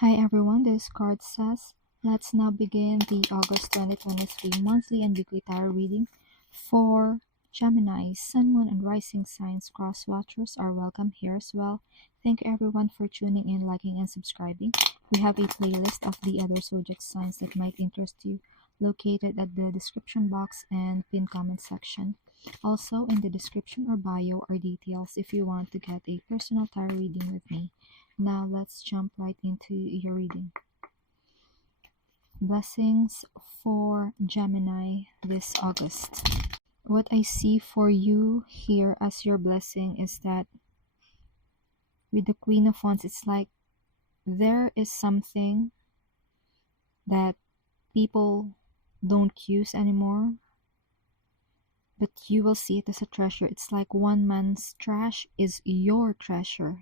Hi everyone, this is CardSays. Let's now begin the August 2023 monthly and weekly tarot reading for Gemini. Sun, Moon, and Rising signs cross watchers are welcome here as well. Thank you everyone for tuning in, liking, and subscribing. We have a playlist of the other zodiac signs that might interest you located at the description box and pinned comment section. Also, in the description or bio are details if you want to get a personal tarot reading with me. Now let's jump right into your reading. Blessings for Gemini this August. What I see for you here as your blessing is that with the Queen of Wands, it's like there is something that people don't use anymore, but you will see it as a treasure. It's like one man's trash is your treasure,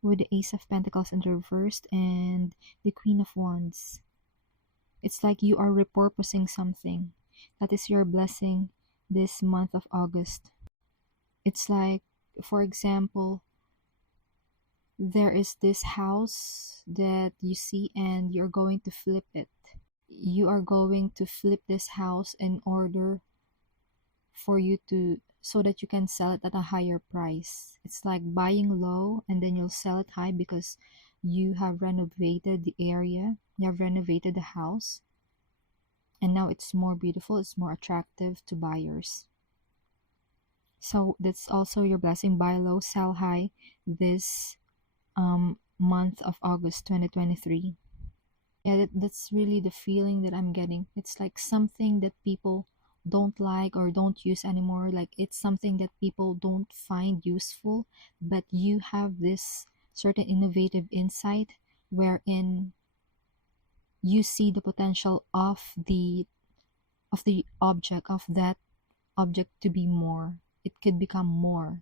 with the Ace of Pentacles in reversed and the Queen of Wands. It's like you are repurposing something. That is your blessing this month of August. It's like, for example, there is this house that you see and you're going to flip it. You are going to flip this house in order for you to, so that you can sell it at a higher price. It's like buying low and then you'll sell it high because you have renovated the area, you have renovated the house, and now it's more beautiful, it's more attractive to buyers. So that's also your blessing. Buy low, sell high this month of August 2023. Yeah, that's really the feeling that I'm getting. It's like something that people don't like or don't use anymore. Like it's something that people don't find useful, but you have this certain innovative insight wherein you see the potential of the object, of that object, to be more. It could become more.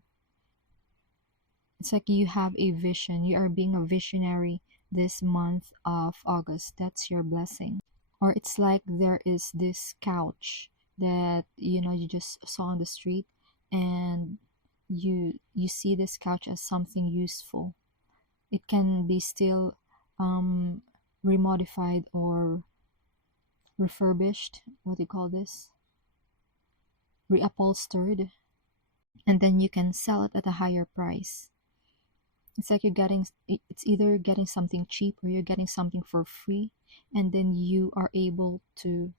It's like you have a vision. You are being a visionary this month of August. That's your blessing. Or it's like there is this couch that you just saw on the street, and you see this couch as something useful. It can be still remodified or refurbished, what do you call this, reupholstered, and then you can sell it at a higher price. It's like it's either getting something cheap or you're getting something for free, and then you are able to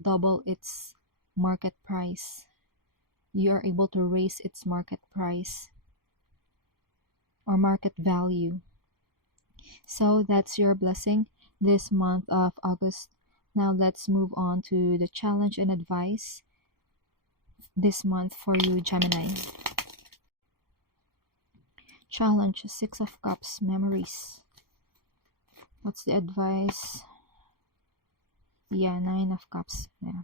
double its market price. You are able to raise its market price or market value. So that's your blessing this month of August. Now let's move on to the challenge and advice this month for you, Gemini. Challenge, Six of Cups, memories. What's the advice? Yeah, Nine of Cups. Yeah.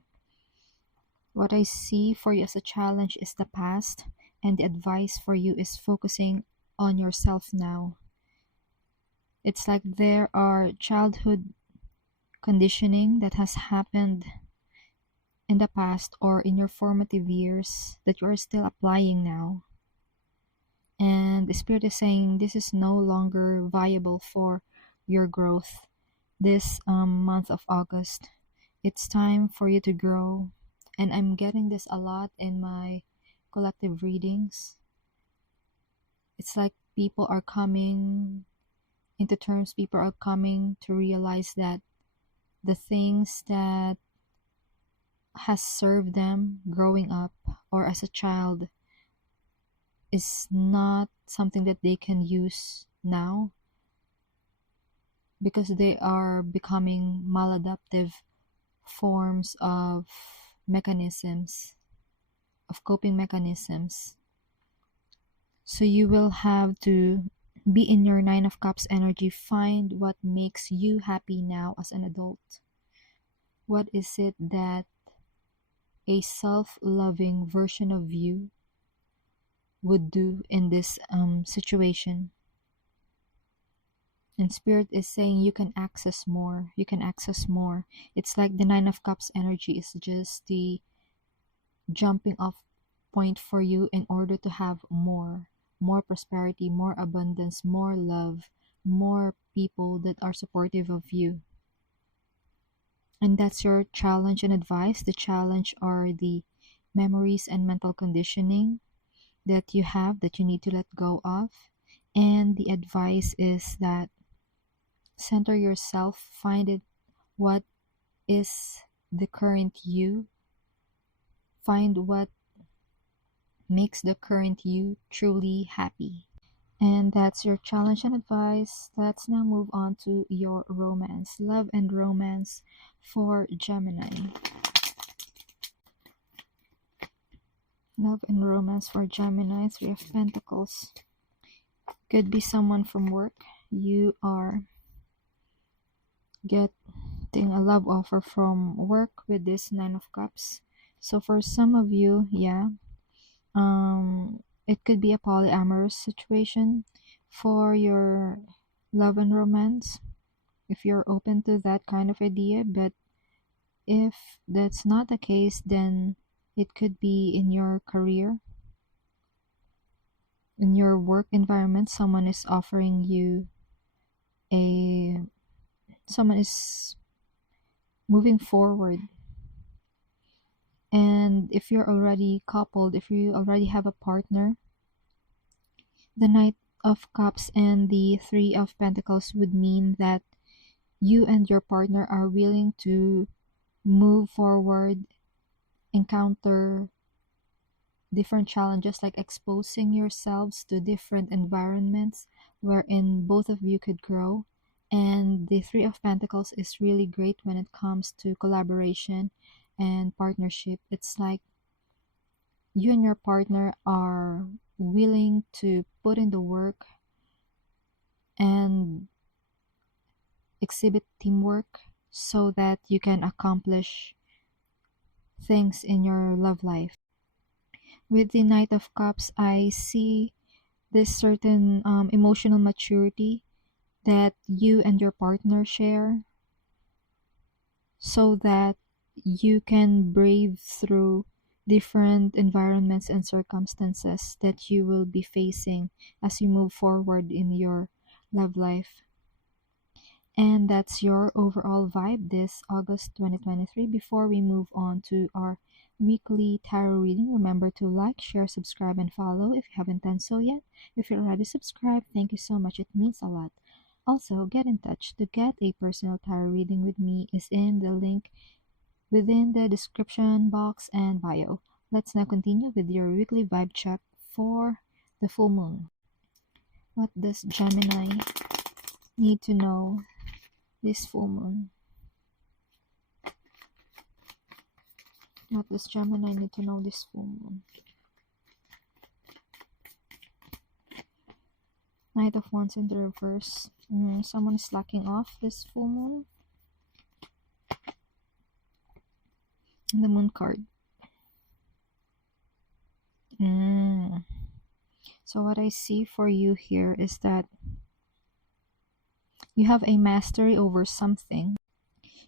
What I see for you as a challenge is the past, and the advice for you is focusing on yourself now. It's like there are childhood conditioning that has happened in the past or in your formative years that you are still applying now. And the Spirit is saying this is no longer viable for your growth this month of August. It's time for you to grow. And I'm getting this a lot in my collective readings. It's like people are coming into terms, people are coming to realize that the things that has served them growing up or as a child is not something that they can use now, because they are becoming maladaptive forms of mechanisms, of coping mechanisms. So you will have to be in your Nine of Cups energy. Find what makes you happy now as an adult. What is it that a self-loving version of you would do in this situation? And Spirit is saying you can access more. You can access more. It's like the Nine of Cups energy is just the jumping off point for you in order to have more prosperity, more abundance, more love, more people that are supportive of you. And that's your challenge and advice. The challenge are the memories and mental conditioning that you have that you need to let go of. And the advice is that center yourself, find it what is the current you, find what makes the current you truly happy. And that's your challenge and advice. Let's now move on to your romance, love and romance for Gemini. Love and romance for Gemini, Three of Pentacles. Could be someone from work. You are getting a love offer from work with this Nine of Cups. So for some of you, yeah, it could be a polyamorous situation for your love and romance, if you're open to that kind of idea. But if that's not the case, then it could be in your career, in your work environment. Someone is offering you someone is moving forward. And if you're already coupled, if you already have a partner, the Knight of Cups and the Three of Pentacles would mean that you and your partner are willing to move forward, encounter different challenges, like exposing yourselves to different environments wherein both of you could grow. And the Three of Pentacles is really great when it comes to collaboration and partnership. It's like you and your partner are willing to put in the work and exhibit teamwork so that you can accomplish things in your love life. With the Knight of Cups, I see this certain emotional maturity that you and your partner share, so that you can brave through different environments and circumstances that you will be facing as you move forward in your love life. And that's your overall vibe this August 2023. Before we move on to our weekly tarot reading, remember to like, share, subscribe, and follow if you haven't done so yet. If you're already subscribed, thank you so much. It means a lot. Also, get in touch. To get a personal tarot reading with me is in the link within the description box and bio. Let's now continue with your weekly vibe check for the full moon. What does Gemini need to know this full moon? What does Gemini need to know this full moon? Knight of Wands in the reverse. Someone is slacking off this full moon. And the Moon card. So what I see for you here is that you have a mastery over something.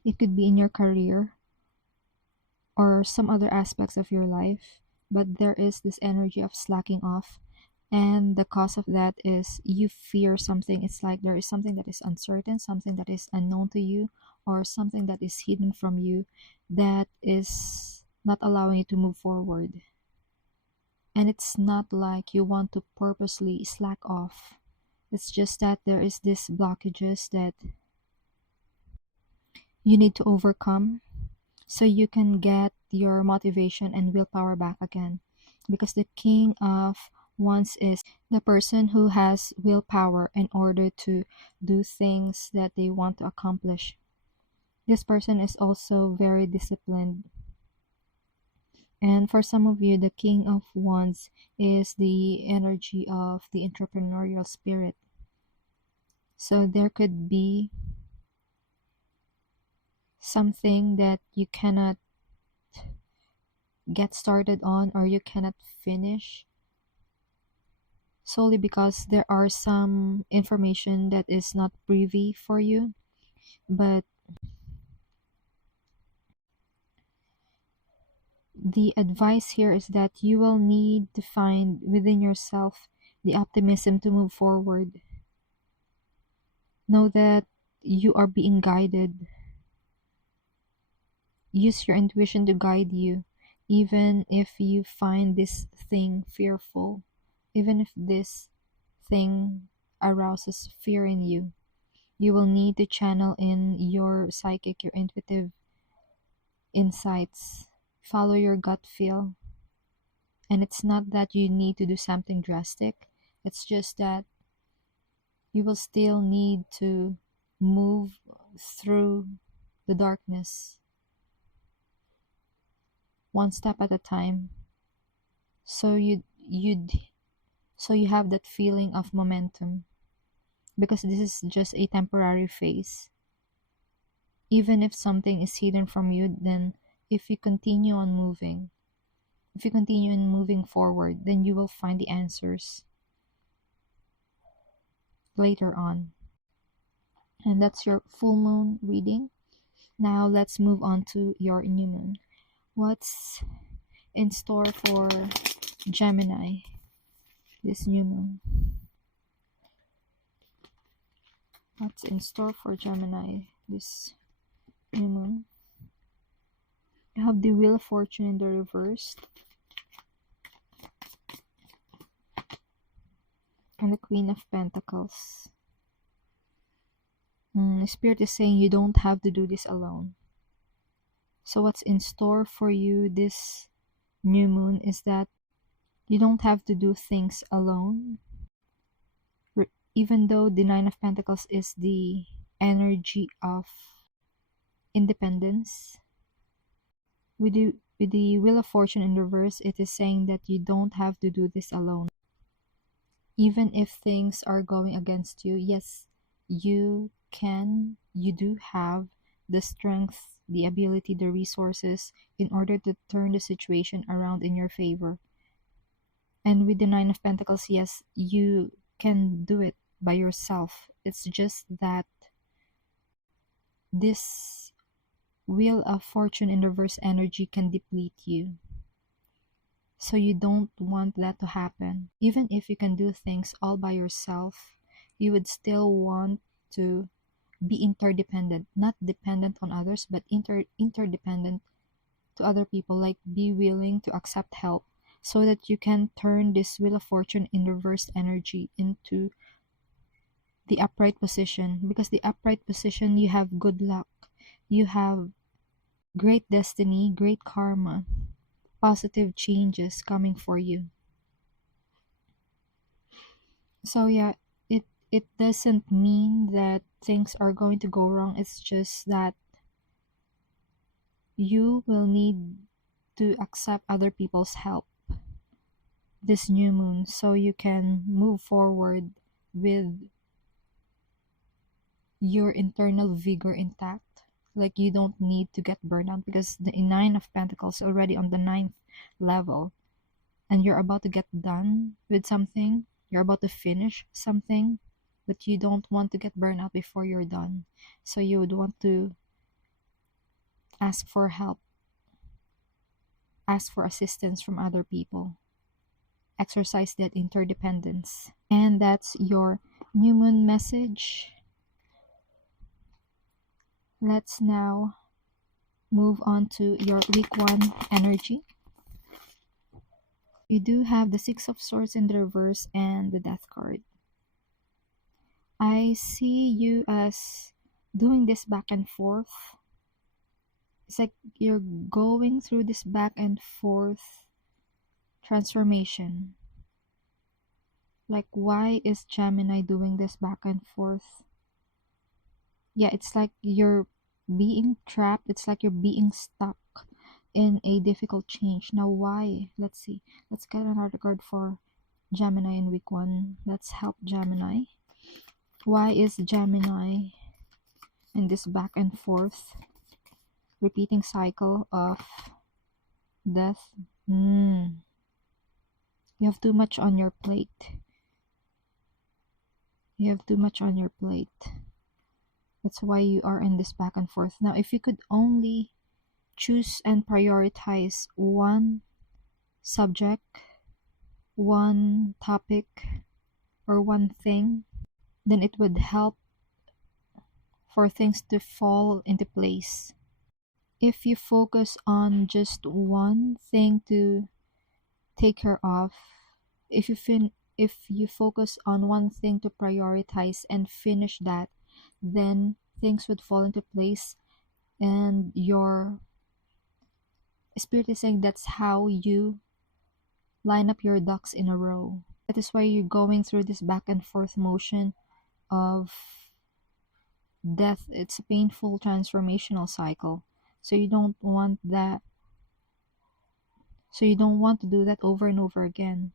It could be in your career or some other aspects of your life, but there is this energy of slacking off, and the cause of that is you fear something. It's like there is something that is uncertain, something that is unknown to you, or something that is hidden from you that is not allowing you to move forward. And it's not like you want to purposely slack off. It's just that there is this blockages that you need to overcome so you can get your motivation and willpower back again. Because the King of Wands is the person who has willpower in order to do things that they want to accomplish. This person is also very disciplined. And for some of you, the King of Wands is the energy of the entrepreneurial spirit. So there could be something that you cannot get started on, or you cannot finish, solely because there are some information that is not privy for you. But the advice here is that you will need to find within yourself the optimism to move forward. Know that you are being guided. Use your intuition to guide you, even if you find this thing fearful, even if this thing arouses fear in you. You will need to channel in your psychic, your intuitive insights. Follow your gut feel. And it's not that you need to do something drastic, it's just that you will still need to move through the darkness one step at a time, so you have that feeling of momentum, because this is just a temporary phase. Even if something is hidden from you, then if you continue on moving, if you continue in moving forward, then you will find the answers later on. And that's your full moon reading. Now let's move on to your new moon. What's in store for Gemini this new moon? What's in store for Gemini this new moon? You have the Wheel of Fortune in the reverse and the Queen of Pentacles. Spirit is saying you don't have to do this alone. So what's in store for you this new moon is that you don't have to do things alone. Even though the Nine of Pentacles is the energy of independence, with the Wheel of Fortune in reverse, it is saying that you don't have to do this alone. Even if things are going against you, yes, you do have the strength, the ability, the resources in order to turn the situation around in your favor. And with the Nine of Pentacles, yes, you can do it by yourself. It's just that this Wheel of Fortune in reverse energy can deplete you. So you don't want that to happen. Even if you can do things all by yourself, you would still want to be interdependent, not dependent on others, but interdependent to other people. Like, be willing to accept help so that you can turn this Wheel of Fortune in reverse energy into the upright position. Because the upright position, you have good luck, you have great destiny, great karma, positive changes coming for you. So yeah, it doesn't mean that things are going to go wrong. It's just that you will need to accept other people's help this new moon, so you can move forward with your internal vigor intact. Like, you don't need to get burned out, because the Nine of Pentacles already on the 9th level, and you're about to get done with something, you're about to finish something, but you don't want to get burned out before you're done. So you would want to ask for help, ask for assistance from other people, exercise that interdependence. And that's your new moon message. Let's now move on to your week 1 energy. You do have the Six of Swords in the reverse and the Death card. I see you as doing this back and forth. It's like you're going through this back and forth transformation. Like, why is Gemini doing this back and forth? Yeah, it's like you're being trapped. It's like you're being stuck in a difficult change. Now, why? Let's see. Let's get another card for Gemini in week 1. Let's help Gemini. Why is Gemini in this back and forth repeating cycle of death? You have too much on your plate. You have too much on your plate. That's why you are in this back and forth. Now, if you could only choose and prioritize one subject, one topic, or one thing, then it would help for things to fall into place. If you focus on just one thing to take care of, if you focus on one thing to prioritize and finish that, then things would fall into place, and your spirit is saying that's how you line up your ducks in a row. That is why you're going through this back and forth motion of death. It's a painful transformational cycle. So you don't want that. So you don't want to do that over and over again.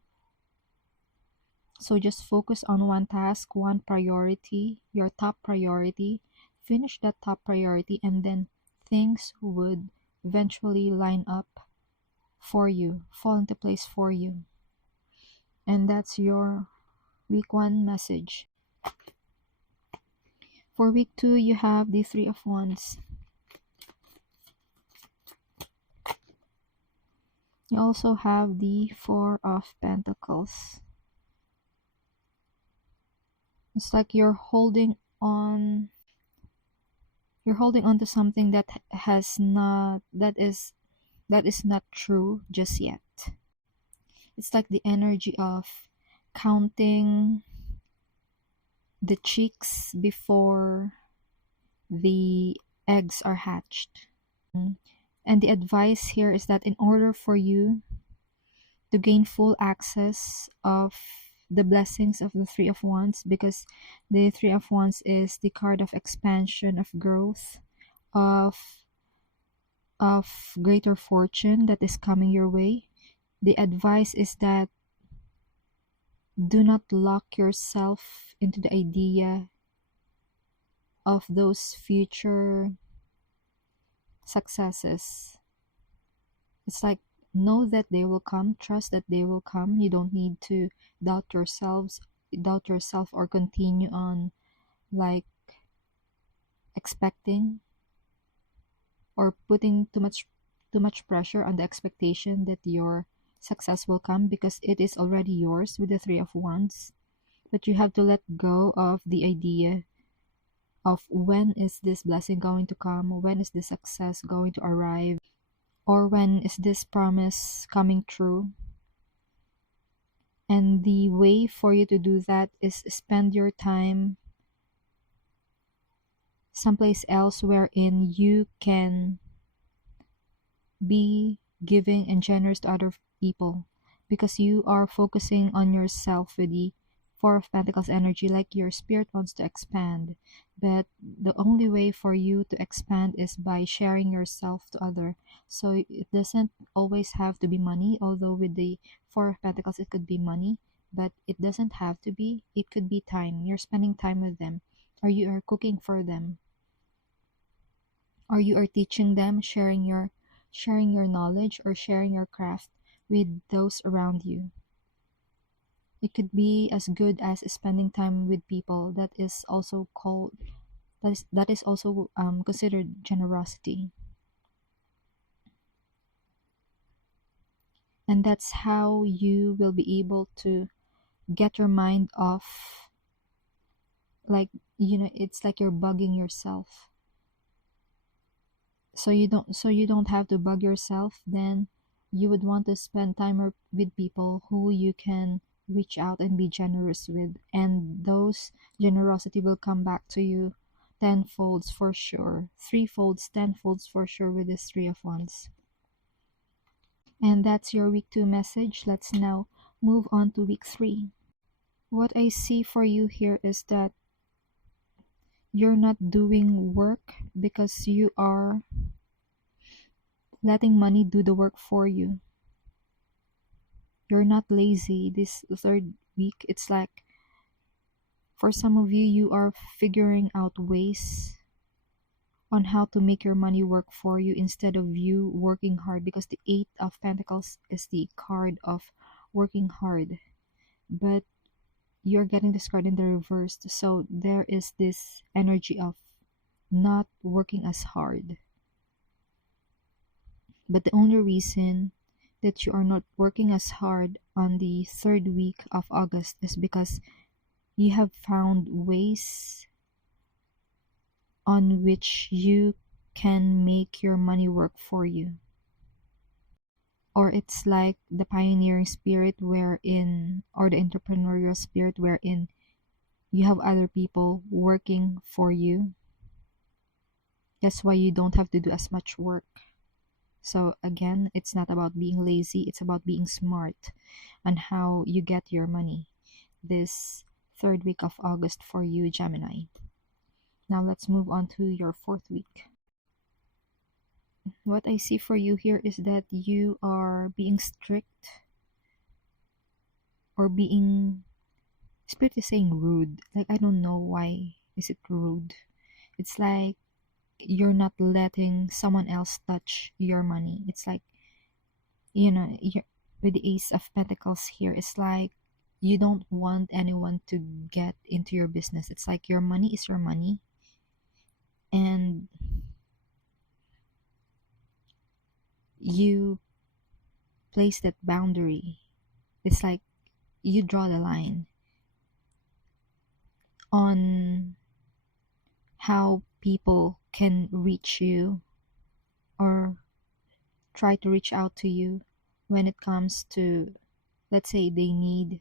So just focus on one task, one priority, your top priority. Finish that top priority, and then things would eventually line up for you, fall into place for you. And that's your week 1 message. For week 2, you have the 3 of Wands. You also have the 4 of Pentacles. It's like you're holding on to something that is not true just yet. It's like the energy of counting the chicks before the eggs are hatched. And the advice here is that in order for you to gain full access of the blessings of the 3 of Wands, because the 3 of Wands is the card of expansion, of growth, of greater fortune that is coming your way. The advice is that do not lock yourself into the idea of those future successes. It's like, know that they will come, trust that they will come. You don't need to doubt yourself or continue on like expecting or putting too much pressure on the expectation that your success will come, because it is already yours with the 3 of Wands. But you have to let go of the idea of when is this blessing going to come, when is this success going to arrive, or when is this promise coming true. And the way for you to do that is spend your time someplace else wherein you can be giving and generous to other people, because you are focusing on yourself with the 4 of Pentacles energy. Like your spirit wants to expand, but the only way for you to expand is by sharing yourself to other. So it doesn't always have to be money, although with the 4 of Pentacles it could be money, but it doesn't have to be. It could be time. You're spending time with them, or you are cooking for them, or you are teaching them, sharing your knowledge or sharing your craft with those around you. It could be as good as spending time with people. That is also considered generosity. And that's how you will be able to get your mind off, like, it's like you're bugging yourself. So you don't have to bug yourself. Then you would want to spend time with people who you can reach out and be generous with, and those generosity will come back to you tenfolds for sure, threefolds, tenfolds for sure with this 3 of Wands. And that's your week 2 message. Let's now move on to week 3. What I see for you here is that you're not doing work because you are letting money do the work for you. You're not lazy this 3rd week. It's like, for some of you, you are figuring out ways on how to make your money work for you instead of you working hard, because the 8 of Pentacles is the card of working hard, but you're getting this card in the reverse. So there is this energy of not working as hard. But the only reason that you are not working as hard on the 3rd week of August is because you have found ways on which you can make your money work for you. Or it's like the pioneering spirit wherein, or the entrepreneurial spirit wherein you have other people working for you. That's why you don't have to do as much work. So again, it's not about being lazy, it's about being smart on how you get your money this third week of August for you, Gemini. Now let's move on to your fourth week. What I see for you here is that you are being strict, or being, spirit is saying rude. Like, I don't know why is it rude. It's like you're not letting someone else touch your money. It's like, with the Ace of Pentacles here, it's like you don't want anyone to get into your business. It's like your money is your money, and you place that boundary. It's like you draw the line on how people can reach you or try to reach out to you when it comes to, let's say, they need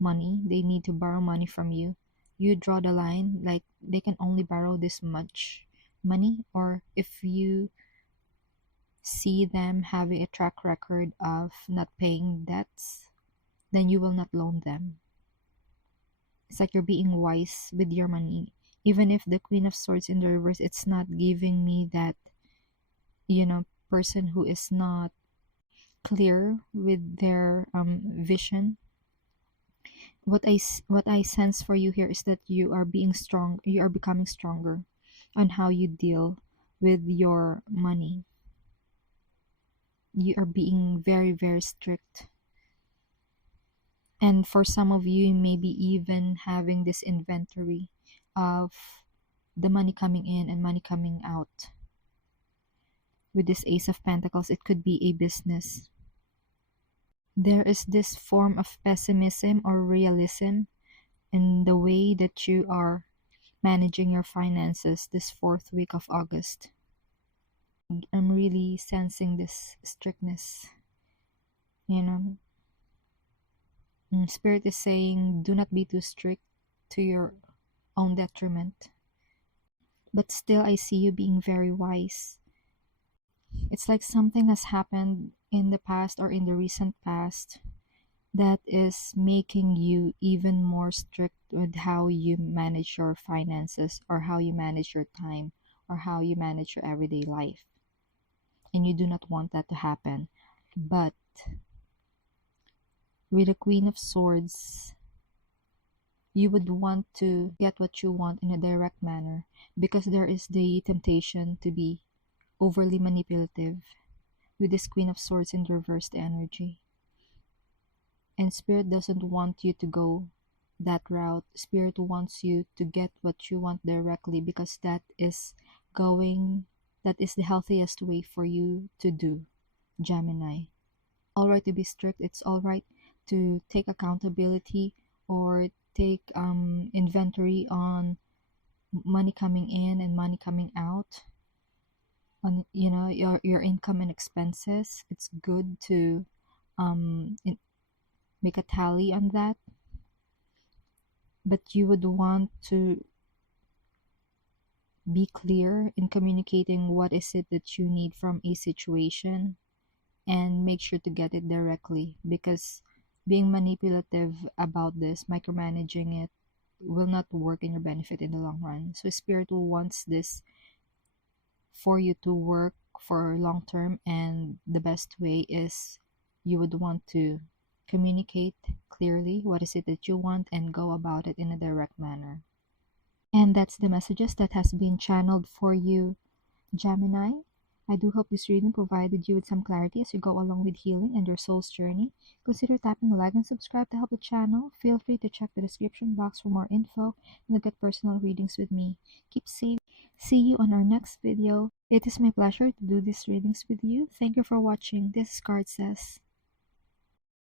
money, they need to borrow money from you. You draw the line, like they can only borrow this much money, or if you see them having a track record of not paying debts, then you will not loan them. It's like you're being wise with your money. Even if the Queen of Swords in the reverse, it's not giving me that, person who is not clear with their vision. What I sense for you here is that you are becoming stronger on how you deal with your money. You are being very, very strict. And for some of you, maybe even having this inventory of the money coming in and money coming out. With this Ace of Pentacles, it could be a business. There is this form of pessimism or realism in the way that you are managing your finances this fourth week of August. I'm really sensing this strictness. Spirit is saying, do not be too strict to your own detriment. But still, I see you being very wise. It's like something has happened in the past or in the recent past that is making you even more strict with how you manage your finances, or how you manage your time, or how you manage your everyday life. And you do not want that to happen. But with the Queen of Swords, you would want to get what you want in a direct manner, because there is the temptation to be overly manipulative with this Queen of Swords in reversed energy. And Spirit doesn't want you to go that route. Spirit wants you to get what you want directly, because that is the healthiest way for you to do, Gemini. Alright to be strict, it's alright to take accountability or take inventory on money coming in and money coming out, on your income and expenses. It's good to make a tally on that, but you would want to be clear in communicating what is it that you need from a situation, and make sure to get it directly, because being manipulative about this, micromanaging it, will not work in your benefit in the long run. So Spirit wants this for you to work for long term, and the best way is you would want to communicate clearly what is it that you want and go about it in a direct manner. And that's the messages that has been channeled for you, Gemini. I do hope this reading provided you with some clarity as you go along with healing and your soul's journey. Consider tapping like and subscribe to help the channel. Feel free to check the description box for more info and to get personal readings with me. Keep safe. See you on our next video. It is my pleasure to do these readings with you. Thank you for watching. This is CardSays.